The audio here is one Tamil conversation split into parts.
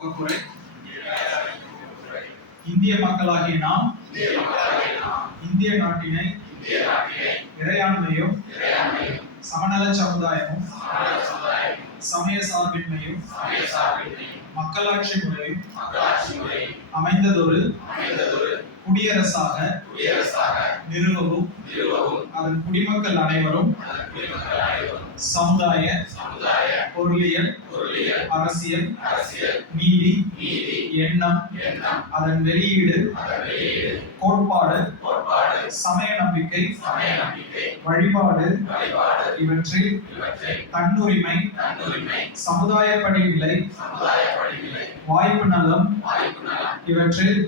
முகப்புரை. இந்திய மக்களாகிய நாம் இந்திய நாட்டினை இறையாண்மையும் சமநல சமுதாயமும் சமய சார்பின்மையும் மக்களாட்சி முறையும் அமைந்ததொரு குடியரசாக நிறுவவும் அதன் குடிமக்கள் அனைவரும் சமுதாய பொருளியல் அரசியல் நீதி எண்ணம் அதன் வெளியீடு கோட்பாடு சமய நம்பிக்கை வழிபாடு இவற்றில் தன்னுரிமை சமுதாயப்படி நிலை வாய்ப்பு நலம் இவற்றில்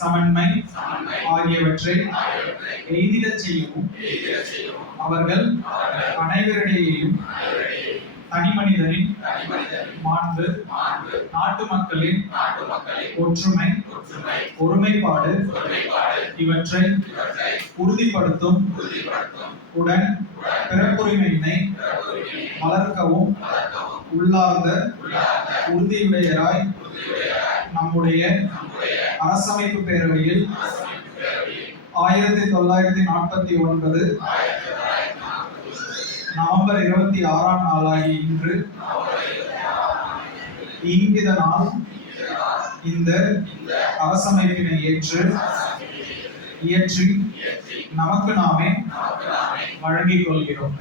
சமன்மை ஆகியவற்றை எய்திடச் செய்யவும் அவர்கள் அனைவரிடையேயும் தனிமனிதனின் மாண்பு நாட்டு மக்களின் ஒற்றுமை ஒருமைப்பாடு இவற்றை உறுதிப்படுத்தும் உடன் பிறப்புரிமையினை வளர்க்கவும் உள்ளார்ந்த உறுதியுடையராய் நம்முடைய அரசமைப்பு பேரவையில் 1949 நவம்பர் 26ஆம் நாளாகி இன்று இங்கித நாள் இந்த அரசமைப்பினை இயற்றி நமக்கு நாமே வழங்கிக் கொள்கிறோம்.